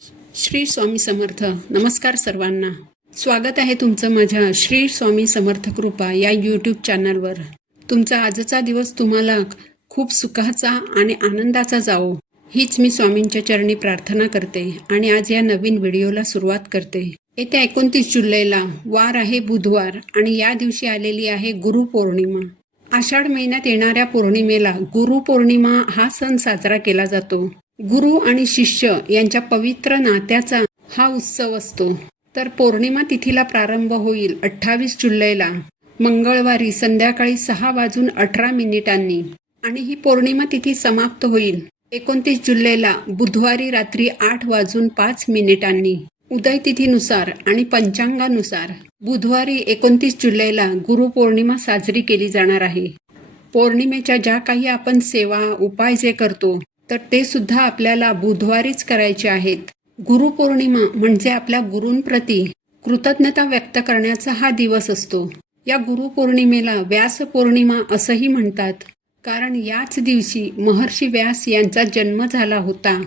श्री स्वामी समर्थ. नमस्कार सर्वांना. स्वागत आहे तुमचं माझ्या श्री स्वामी समर्थ कृपा या यूट्यूब चॅनलवर. तुमचा आजचा दिवस तुम्हाला खूप सुखाचा आणि आनंदाचा जावो हीच मी स्वामींच्या चरणी प्रार्थना करते आणि आज या नवीन व्हिडिओला सुरुवात करते. येत्या 29 जुलैला वार आहे बुधवार आणि या दिवशी आलेली आहे गुरुपौर्णिमा. आषाढ महिन्यात येणाऱ्या पौर्णिमेला गुरुपौर्णिमा हा सण साजरा केला जातो. गुरु आणि शिष्य यांच्या पवित्र नात्याचा हा उत्सव असतो. तर पौर्णिमा तिथीला प्रारंभ होईल 28 जुलैला मंगळवारी संध्याकाळी 6:18 आणि ही पौर्णिमा तिथी समाप्त होईल 29 जुलैला बुधवारी रात्री 8:05 उदय तिथीनुसार आणि पंचांगानुसार बुधवारी 29 जुलैला गुरुपौर्णिमा साजरी केली जाणार आहे. पौर्णिमेच्या ज्या काही आपण सेवा उपाय जे करतो तर ते सुद्धा आपल्याला बुधवारीच करायचे आहेत. गुरुपौर्णिमा म्हणजे आपल्या गुरूंप्रती कृतज्ञता व्यक्त करण्याचा हा दिवस असतो. या गुरुपौर्णिमेला व्यास पौर्णिमा असंही म्हणतात, कारण याच दिवशी महर्षी व्यास यांचा जन्म झाला होता.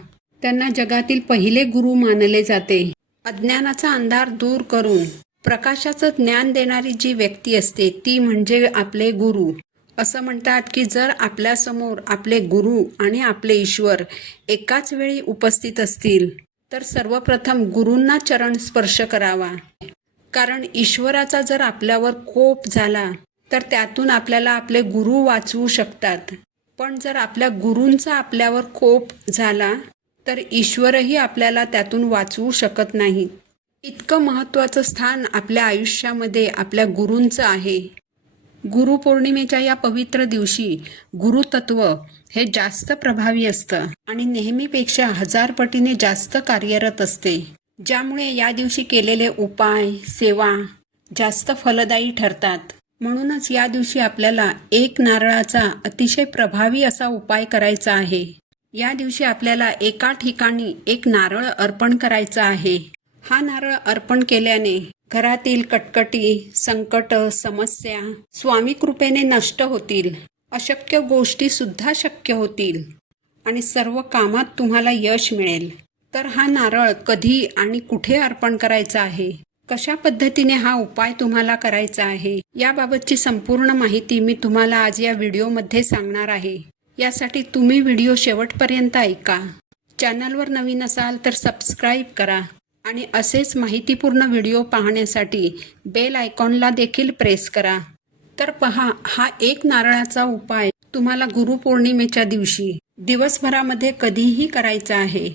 त्यांना जगातील पहिले गुरु मानले जाते. अज्ञानाचा अंधार दूर करून प्रकाशाचं ज्ञान देणारी जी व्यक्ती असते ती म्हणजे आपले गुरु. असं म्हणतात की जर आपल्यासमोर आपले गुरु आणि आपले ईश्वर एकाच वेळी उपस्थित असतील तर सर्वप्रथम गुरूंना चरण स्पर्श करावा. कारण ईश्वराचा जर आपल्यावर कोप झाला तर त्यातून आपल्याला आपले गुरु वाचवू शकतात. पण जर आपल्या गुरूंचा आपल्यावर कोप झाला तर ईश्वरही आपल्याला त्यातून वाचवू शकत नाहीत. इतकं महत्त्वाचं स्थान आपल्या आयुष्यामध्ये आपल्या गुरूंचं आहे. गुरुपौर्णिमेच्या या पवित्र दिवशी गुरुतत्व हे जास्त प्रभावी असतं आणि नेहमीपेक्षा 1000 पटीने जास्त कार्यरत असते. ज्यामुळे या दिवशी केलेले उपाय सेवा जास्त फलदायी ठरतात. म्हणूनच या दिवशी आपल्याला एक नारळाचा अतिशय प्रभावी असा उपाय करायचा आहे. या दिवशी आपल्याला एका ठिकाणी एक नारळ अर्पण करायचा आहे. हा नारळ अर्पण केल्याने घरातील कटकटी, संकट, समस्या स्वामी कृपेने नष्ट होतील. अशक्य गोष्टी सुद्धा शक्य होतील आणि सर्व कामात तुम्हाला यश मिळेल. तर हा नारळ कधी आणि कुठे अर्पण करायचा आहे, कशा पद्धतीने हा उपाय तुम्हाला करायचा आहे याबाबतची संपूर्ण माहिती मी तुम्हाला आज या व्हिडिओमध्ये सांगणार आहे. यासाठी तुम्ही व्हिडिओ शेवटपर्यंत ऐका. चॅनलवर नवीन असाल तर सबस्क्राईब करा आणि असेच माहितीपूर्ण व्हिडिओ पाहण्यासाठी बेल आयकॉनला देखील प्रेस करा. तर पहा, हा एक नारळाचा उपाय तुम्हाला गुरुपौर्णिमेच्या दिवशी दिवसभरामध्ये कधीही करायचा आहे.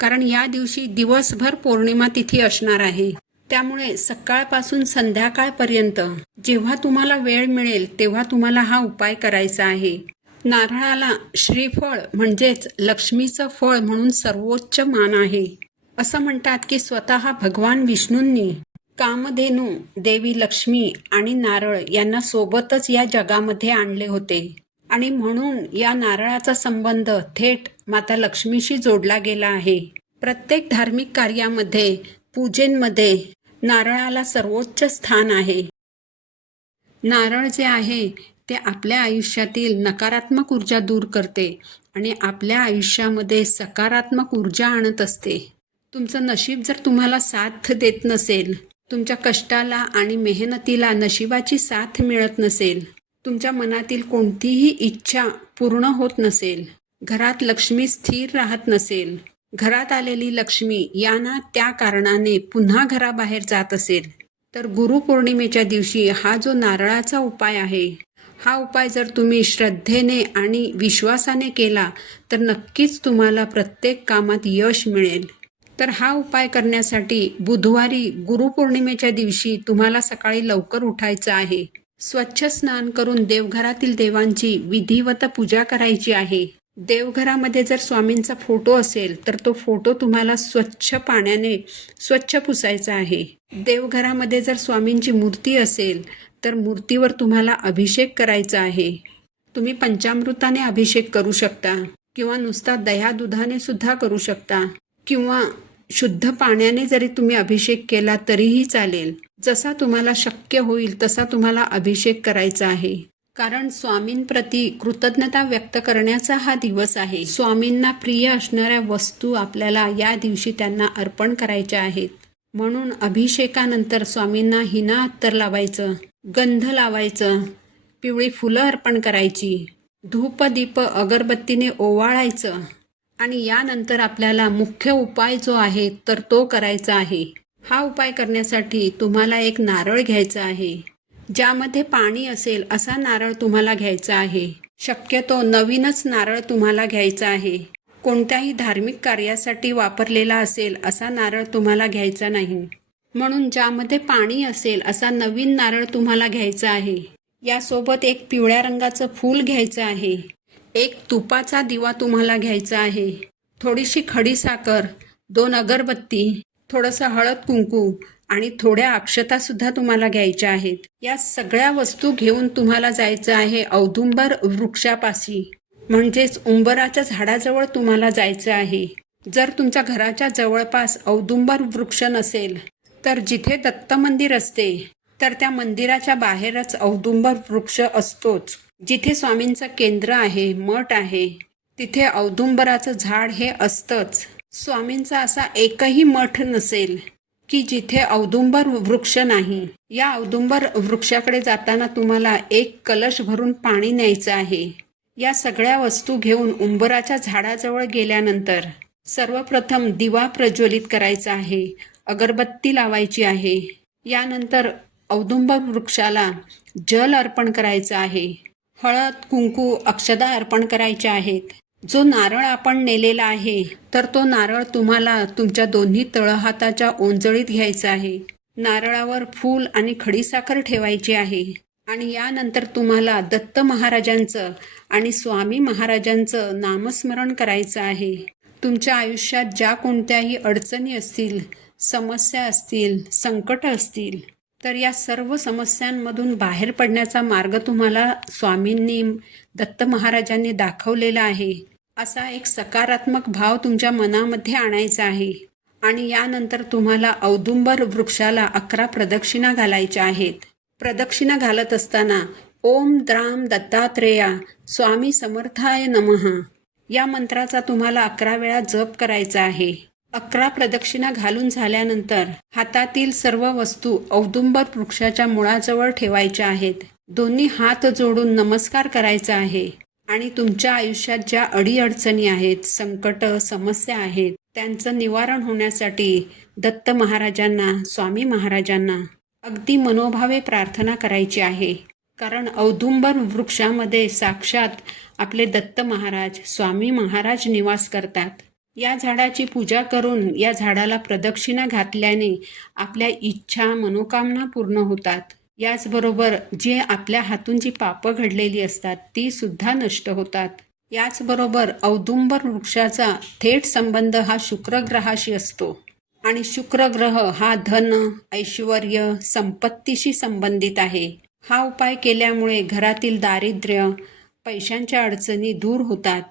कारण या दिवशी दिवसभर पौर्णिमा तिथी असणार आहे. त्यामुळे सकाळपासून संध्याकाळपर्यंत जेव्हा तुम्हाला वेळ मिळेल तेव्हा तुम्हाला हा उपाय करायचा आहे. नारळाला श्रीफळ म्हणजेच लक्ष्मीचं फळ म्हणून सर्वोच्च मान आहे. असं म्हणतात की स्वतः भगवान विष्णूंनी कामधेनू, देवी लक्ष्मी आणि नारळ यांना सोबतच या जगामध्ये आणले होते आणि म्हणून या नारळाचा संबंध थेट माता लक्ष्मीशी जोडला गेला आहे. प्रत्येक धार्मिक कार्यामध्ये, पूजेमध्ये नारळाला सर्वोच्च स्थान आहे. नारळ जे आहे ते आपल्या आयुष्यातील नकारात्मक ऊर्जा दूर करते आणि आपल्या आयुष्यामध्ये सकारात्मक ऊर्जा आणत असते. तुमचं नशीब जर तुम्हाला साथ देत नसेल, तुमच्या कष्टाला आणि मेहनतीला नशिबाची साथ मिळत नसेल, तुमच्या मनातील कोणतीही इच्छा पूर्ण होत नसेल, घरात लक्ष्मी स्थिर राहत नसेल, घरात आलेली लक्ष्मी या ना त्या कारणाने पुन्हा घराबाहेर जात असेल, तर गुरुपौर्णिमेच्या दिवशी हा जो नारळाचा उपाय आहे, हा उपाय जर तुम्ही श्रद्धेने आणि विश्वासाने केला तर नक्कीच तुम्हाला प्रत्येक कामात यश मिळेल. तर हा उपाय करण्यासाठी बुधवारी गुरुपौर्णिमेच्या दिवशी तुम्हाला सकाळी लवकर उठायचं आहे. स्वच्छ स्नान करून देवघरातील देवांची विधिवत पूजा करायची आहे. देवघरामध्ये जर स्वामींचा फोटो असेल तर तो फोटो तुम्हाला स्वच्छ पाण्याने स्वच्छ पुसायचा आहे. देवघरामध्ये जर स्वामींची मूर्ती असेल तर मूर्तीवर तुम्हाला अभिषेक करायचा आहे. तुम्ही पंचामृताने अभिषेक करू शकता किंवा नुसता दह्या दुधाने सुद्धा करू शकता किंवा शुद्ध पाण्याने जरी तुम्ही अभिषेक केला तरीही चालेल. जसा तुम्हाला शक्य होईल तसा तुम्हाला अभिषेक करायचा आहे. कारण स्वामींप्रती कृतज्ञता व्यक्त करण्याचा हा दिवस आहे. स्वामींना प्रिय असणाऱ्या वस्तू आपल्याला या दिवशी त्यांना अर्पण करायच्या आहेत. म्हणून अभिषेकानंतर स्वामींना हिना अत्तर लावायचं, गंध लावायचं, पिवळी फुलं अर्पण करायची, धूप दीप अगरबत्तीने ओवाळायचं आणि यानंतर आपल्याला मुख्य उपाय जो आहे तर तो करायचा आहे. हा उपाय करण्यासाठी तुम्हाला एक नारळ घ्यायचा आहे. ज्यामध्ये पाणी असेल असा नारळ तुम्हाला घ्यायचा आहे. शक्यतो नवीनच नारळ तुम्हाला घ्यायचा आहे. कोणत्याही धार्मिक कार्यासाठी वापरलेला असेल असा नारळ तुम्हाला घ्यायचा नाही. म्हणून ज्यामध्ये पाणी असेल असा नवीन नारळ तुम्हाला घ्यायचा आहे. यासोबत एक पिवळ्या रंगाचं फूल घ्यायचं आहे. एक तुपाचा दिवा तुम्हाला घ्यायचा आहे. थोडीशी खडीसाखर, 2 अगरबत्ती, थोडंसं हळद कुंकू आणि थोड्या अक्षतासुद्धा तुम्हाला घ्यायच्या आहेत. या सगळ्या वस्तू घेऊन तुम्हाला जायचं आहे औदुंबर वृक्षापाशी, म्हणजेच उंबराच्या झाडाजवळ तुम्हाला जायचं आहे. जर तुमच्या घराच्या जवळपास औदुंबर वृक्ष नसेल तर जिथे दत्त मंदिर असते तर त्या मंदिराच्या बाहेरच औदुंबर वृक्ष असतोच. जिथे स्वामींचं केंद्र आहे, मठ आहे, तिथे औदुंबराचं झाड हे असतंच. स्वामींचा असा एकही मठ नसेल की जिथे औदुंबर वृक्ष नाही. या औदुंबर वृक्षाकडे जाताना तुम्हाला एक कलश भरून पाणी न्यायचं आहे. या सगळ्या वस्तू घेऊन उंबराच्या झाडाजवळ गेल्यानंतर सर्वप्रथम दिवा प्रज्वलित करायचा आहे, अगरबत्ती लावायची आहे. यानंतर औदुंबर वृक्षाला जल अर्पण करायचं आहे. हळद कुंकू अक्षदा अर्पण करायच्या आहेत. जो नारळ आपण नेलेला आहे तर तो नारळ तुम्हाला तुमच्या दोन्ही तळहाताच्या ओंजळीत घ्यायचा आहे. नारळावर फूल आणि खडीसाखर ठेवायची आहे आणि यानंतर तुम्हाला दत्त महाराजांचं आणि स्वामी महाराजांचं नामस्मरण करायचं आहे. तुमच्या आयुष्यात ज्या कोणत्याही अडचणी असतील, समस्या असतील, संकट असतील तर या सर्व समस्यांमधून बाहेर पडण्याचा मार्ग तुम्हाला स्वामींनी, दत्त महाराजांनी दाखवलेला आहे. असा एक सकारात्मक भाव तुमच्या मनामध्ये आणायचा आहे आणि यानंतर तुम्हाला औदुंबर वृक्षाला 11 प्रदक्षिणा घालायच्या आहेत. प्रदक्षिणा घालत असताना ओम द्राम दत्तात्रेया स्वामी समर्थाय नमः या मंत्राचा तुम्हाला 11 वेळा जप करायचा आहे. 11 प्रदक्षिणा घालून झाल्यानंतर हातातील सर्व वस्तू औदुंबर वृक्षाच्या मुळाजवळ ठेवायच्या आहेत. दोन्ही हात जोडून नमस्कार करायचा आहे आणि तुमच्या आयुष्यात ज्या अडीअडचणी आहेत, संकट, समस्या आहेत त्यांचं निवारण होण्यासाठी दत्त महाराजांना, स्वामी महाराजांना अगदी मनोभावे प्रार्थना करायची आहे. कारण औदुंबर वृक्षामध्ये साक्षात आपले दत्त महाराज, स्वामी महाराज निवास करतात. या झाडाची पूजा करून या झाडाला प्रदक्षिणा घातल्याने आपल्या इच्छा, मनोकामना पूर्ण होतात. याचबरोबर जे आपल्या हातून जी पापं घडलेली असतात ती सुद्धा नष्ट होतात. याचबरोबर औदुंबर वृक्षाचा थेट संबंध हा शुक्र ग्रहाशी असतो आणि शुक्र ग्रह हा धन, ऐश्वर्य, संपत्तीशी संबंधित आहे. हा उपाय केल्यामुळे घरातील दारिद्र्य, पैशांच्या अडचणी दूर होतात.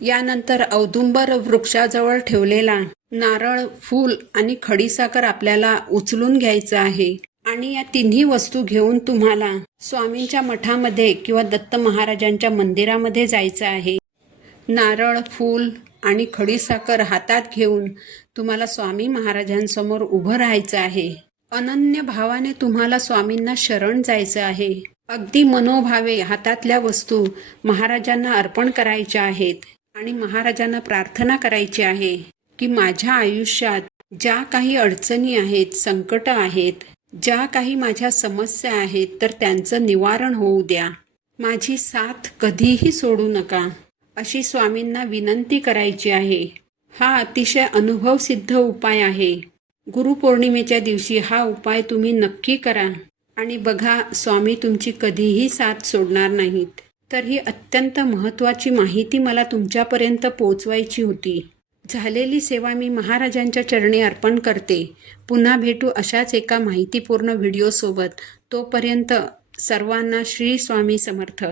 यानंतर औदुंबर वृक्षाजवळ ठेवलेला नारळ, फूल आणि खडीसाखर आपल्याला उचलून घ्यायचं आहे आणि या तिन्ही वस्तू घेऊन तुम्हाला स्वामींच्या मठामध्ये किंवा दत्त महाराजांच्या मंदिरामध्ये जायचं आहे. नारळ, फूल आणि खडीसाखर हातात घेऊन तुम्हाला स्वामी महाराजांसमोर उभं राहायचं आहे. अनन्य भावाने तुम्हाला स्वामींना शरण जायचं आहे. अगदी मनोभावे हातातल्या वस्तू महाराजांना अर्पण करायच्या आहेत आणि महाराजांना प्रार्थना करायची आहे की माझ्या आयुष्यात ज्या काही अडचणी आहेत, संकट आहेत, ज्या काही माझ्या समस्या आहेत तर त्यांचं निवारण होऊ द्या. माझी साथ कधीही सोडू नका अशी स्वामींना विनंती करायची आहे. हा अतिशय अनुभवसिद्ध उपाय आहे. गुरुपौर्णिमेच्या दिवशी हा उपाय तुम्ही नक्की करा आणि बघा स्वामी तुमची कधीही साथ सोडणार नाहीत. तर ही अत्यंत महत्त्वाची माहिती मला तुमच्यापर्यंत पोहोचवायची होती. झालेली सेवा मी महाराजांच्या चरणी अर्पण करते. पुन्हा भेटू अशाच एका माहितीपूर्ण व्हिडिओसोबत. तोपर्यंत सर्वांना श्री स्वामी समर्थ.